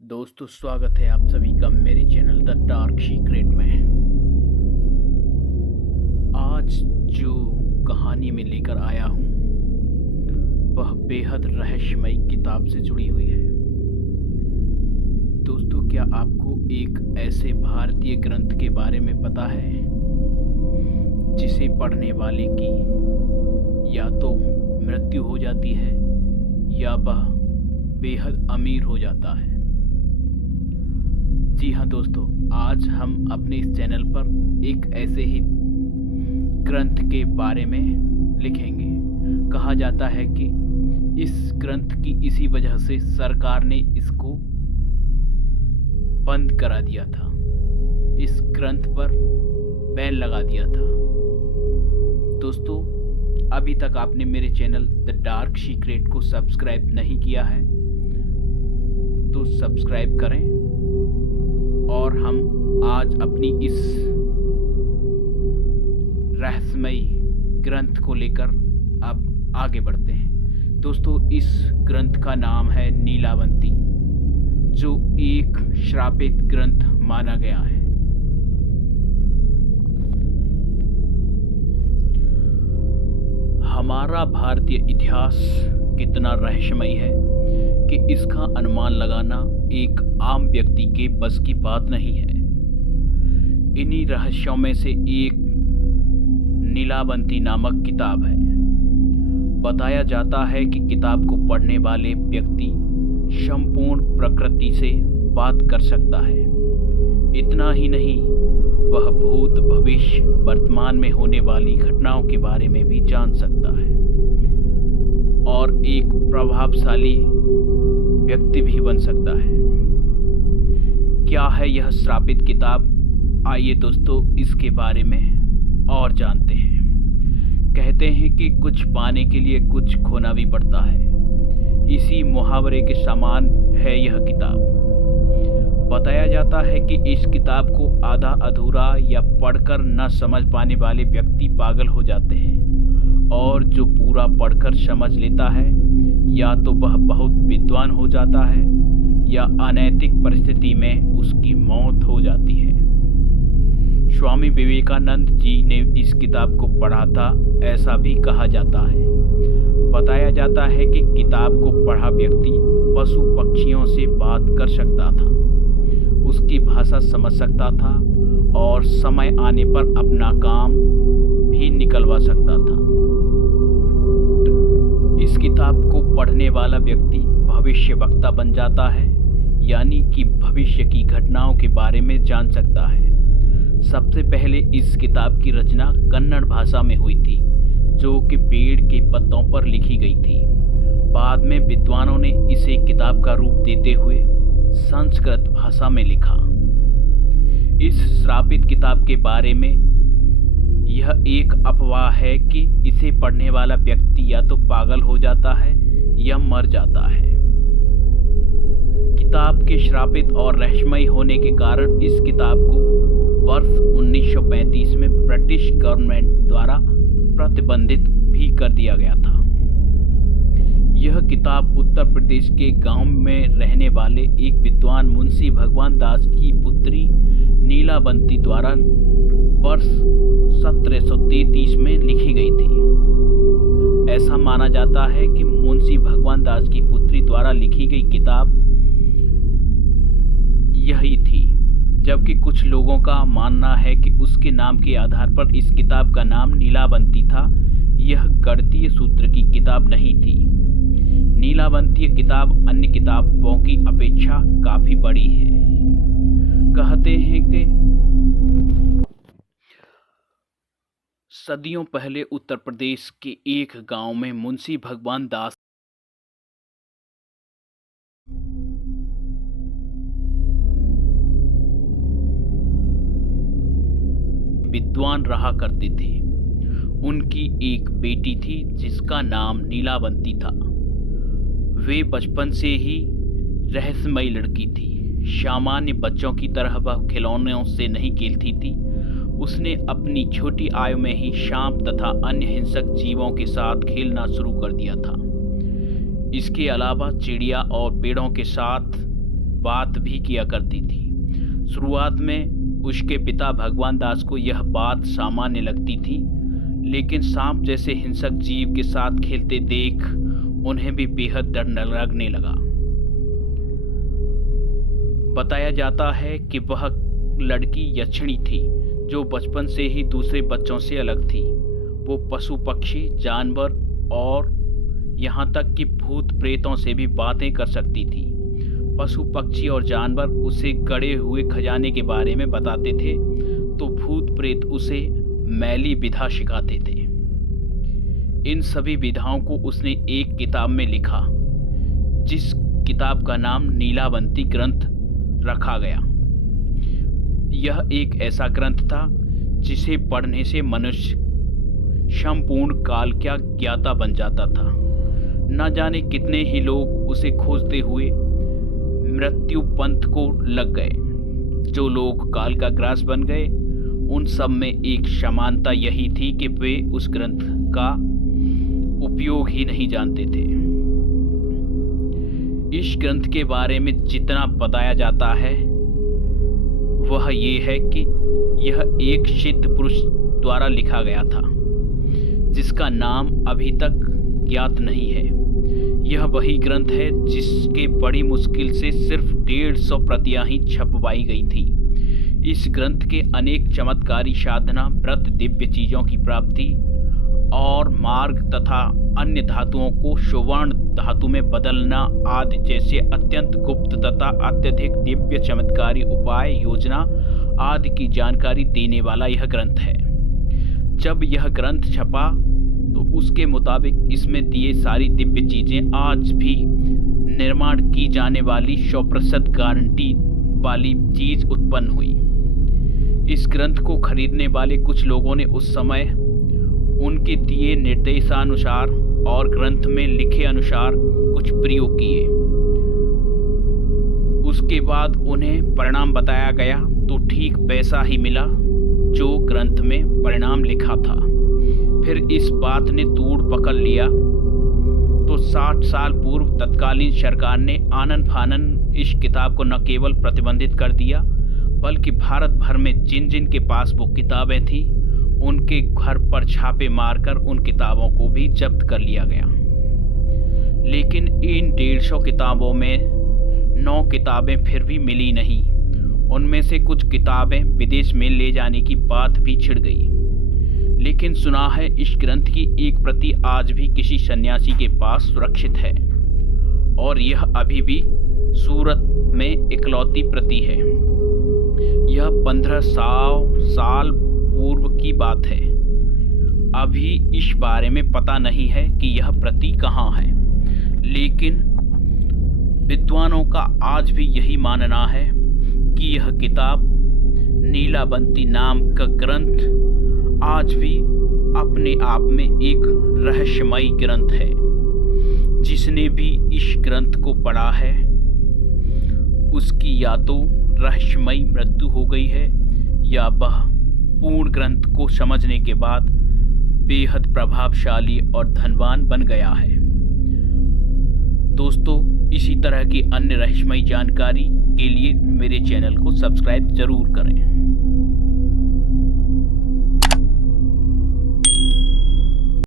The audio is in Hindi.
दोस्तों, स्वागत है आप सभी का मेरे चैनल द डार्क सीक्रेट में। आज जो कहानी में लेकर आया हूँ वह बेहद रहस्यमयी किताब से जुड़ी हुई है। दोस्तों, क्या आपको एक ऐसे भारतीय ग्रंथ के बारे में पता है जिसे पढ़ने वाले की या तो मृत्यु हो जाती है या वह बेहद अमीर हो जाता है? जी हाँ दोस्तों, आज हम अपने इस चैनल पर एक ऐसे ही ग्रंथ के बारे में लिखेंगे। कहा जाता है कि इस ग्रंथ की इसी वजह से सरकार ने इसको बंद करा दिया था, इस ग्रंथ पर बैन लगा दिया था। दोस्तों, अभी तक आपने मेरे चैनल द डार्क सीक्रेट को सब्सक्राइब नहीं किया है तो सब्सक्राइब करें और हम आज अपनी इस रहस्यमयी ग्रंथ को लेकर अब आगे बढ़ते हैं। दोस्तों, इस ग्रंथ का नाम है नीलावंती, जो एक श्रापित ग्रंथ माना गया है। हमारा भारतीय इतिहास कितना रहस्यमयी है कि इसका अनुमान लगाना एक आम व्यक्ति के बस की बात नहीं है। इन्हीं रहस्यों में से एक नीलावंती नामक किताब है। बताया जाता है कि किताब को पढ़ने वाले व्यक्ति संपूर्ण प्रकृति से बात कर सकता है। इतना ही नहीं, वह भूत, भविष्य, वर्तमान में होने वाली घटनाओं के बारे में भी जान सकता है और एक प्रभावशाली व्यक्ति भी बन सकता है। क्या है यह श्रापित किताब? आइए दोस्तों, इसके बारे में और जानते हैं। कहते हैं कि कुछ पाने के लिए कुछ खोना भी पड़ता है। इसी मुहावरे के समान है यह किताब। बताया जाता है कि इस किताब को आधा अधूरा या पढ़कर न समझ पाने वाले व्यक्ति पागल हो जाते हैं, और जो पूरा पढ़कर समझ लेता है या तो वह बहुत विद्वान हो जाता है या अनैतिक परिस्थिति में उसकी मौत हो जाती है। स्वामी विवेकानंद जी ने इस किताब को पढ़ा था, ऐसा भी कहा जाता है। बताया जाता है कि किताब को पढ़ा व्यक्ति पशु पक्षियों से बात कर सकता था, उसकी भाषा समझ सकता था और समय आने पर अपना काम भी निकलवा सकता था। इस किताब को पढ़ने वाला व्यक्ति भविष्यवक्ता बन जाता है, यानी कि भविष्य की घटनाओं के बारे में जान सकता है। सबसे पहले इस किताब की रचना कन्नड़ भाषा में हुई थी, जो कि पेड़ के पत्तों पर लिखी गई थी। बाद में विद्वानों ने इसे किताब का रूप देते हुए संस्कृत भाषा में लिखा। इस श्रापित किताब के बारे में यह एक अफवाह है कि इसे पढ़ने वाला व्यक्ति या तो पागल हो जाता है या मर जाता है। किताब के श्रापित और रहस्यमयी होने के कारण इस किताब को वर्ष 1935 में ब्रिटिश गवर्नमेंट द्वारा प्रतिबंधित भी कर दिया गया था। यह किताब उत्तर प्रदेश के गांव में रहने वाले एक विद्वान मुंशी भगवान दास की पुत्री नीलावंती द्वारा वर्ष 1733 में लिखी गई थी। ऐसा माना जाता है कि मुंशी भगवान दास की पुत्री द्वारा लिखी गई किताब यही थी, जबकि कुछ लोगों का मानना है कि उसके नाम के आधार पर इस किताब का नाम नीलावंती था। यह गणितीय सूत्र की किताब नहीं थी। नीलावंती किताब अन्य किताबों की अपेक्षा काफी बड़ी है। कहते हैं कि सदियों पहले उत्तर प्रदेश के एक गांव में मुंशी भगवान दास विद्वान रहा करते थे। उनकी एक बेटी थी जिसका नाम नीलावंती था। वे बचपन से ही रहस्यमयी लड़की थी। सामान्य बच्चों की तरह वह खिलौनों से नहीं खेलती थी। उसने अपनी छोटी आयु में ही सांप तथा अन्य हिंसक जीवों के साथ खेलना शुरू कर दिया था। इसके अलावा चिड़िया और पेड़ों के साथ बात भी किया करती थी। शुरुआत में उसके पिता भगवान दास को यह बात सामान्य लगती थी, लेकिन सांप जैसे हिंसक जीव के साथ खेलते देख उन्हें भी बेहद डर लगने लगा। बताया जाता है कि वह लड़की यक्षिणी थी जो बचपन से ही दूसरे बच्चों से अलग थी। वो पशु पक्षी, जानवर और यहाँ तक कि भूत प्रेतों से भी बातें कर सकती थी। पशु पक्षी और जानवर उसे गड़े हुए खजाने के बारे में बताते थे, तो भूत प्रेत उसे मैली विधा सिखाते थे। इन सभी विधाओं को उसने एक किताब में लिखा, जिस किताब का नाम नीलावंती ग्रंथ रखा गया। यह एक ऐसा ग्रंथ था जिसे पढ़ने से मनुष्य संपूर्ण काल का ज्ञाता बन जाता था। न जाने कितने ही लोग उसे खोजते हुए मृत्यु पंथ को लग गए। जो लोग काल का ग्रास बन गए, उन सब में एक समानता यही थी कि वे उस ग्रंथ का उपयोग ही नहीं जानते थे। इस ग्रंथ के बारे में जितना बताया जाता है वह ये है कि यह एक सिद्ध पुरुष द्वारा लिखा गया था, जिसका नाम अभी तक ज्ञात नहीं है। यह वही ग्रंथ है जिसके बड़ी मुश्किल से सिर्फ 150 प्रतियां ही छपवाई गई थी। इस ग्रंथ के अनेक चमत्कारी साधना, व्रत, दिव्य चीज़ों की प्राप्ति और मार्ग तथा अन्य धातुओं को सुवर्ण धातु में बदलना आदि जैसे अत्यंत गुप्त तथा अत्यधिक दिव्य चमत्कारी उपाय, योजना आदि की जानकारी देने वाला यह ग्रंथ है। जब यह ग्रंथ छपा तो उसके मुताबिक इसमें दिए सारी दिव्य चीज़ें आज भी निर्माण की जाने वाली 100% गारंटी वाली चीज़ उत्पन्न हुई। इस ग्रंथ को खरीदने वाले कुछ लोगों ने उस समय उनके दिए निर्देशानुसार और ग्रंथ में लिखे अनुसार कुछ प्रयोग किए। उसके बाद उन्हें परिणाम बताया गया तो ठीक वैसा ही मिला जो ग्रंथ में परिणाम लिखा था। फिर इस बात ने तूड़ पकड़ लिया तो 60 साल पूर्व तत्कालीन सरकार ने आनन फानन इस किताब को न केवल प्रतिबंधित कर दिया, बल्कि भारत भर में जिन जिन के पास वो किताबें थीं उनके घर पर छापे मारकर उन किताबों को भी जब्त कर लिया गया। लेकिन इन 150 किताबों में 9 किताबें फिर भी मिली नहीं। उनमें से कुछ किताबें विदेश में ले जाने की बात भी छिड़ गई। लेकिन सुना है इस ग्रंथ की एक प्रति आज भी किसी सन्यासी के पास सुरक्षित है और यह अभी भी सूरत में इकलौती प्रति है। यह 1500 साल पूर्व की बात है। अभी इस बारे में पता नहीं है कि यह प्रति कहाँ है, लेकिन विद्वानों का आज भी यही मानना है कि यह किताब नीलावंती नाम का ग्रंथ आज भी अपने आप में एक रहस्यमयी ग्रंथ है। जिसने भी इस ग्रंथ को पढ़ा है उसकी या तो रहस्यमयी मृत्यु हो गई है या वह पूर्ण ग्रंथ को समझने के बाद बेहद प्रभावशाली और धनवान बन गया है। दोस्तों, इसी तरह की अन्य रहस्यमयी जानकारी के लिए मेरे चैनल को सब्सक्राइब जरूर करें।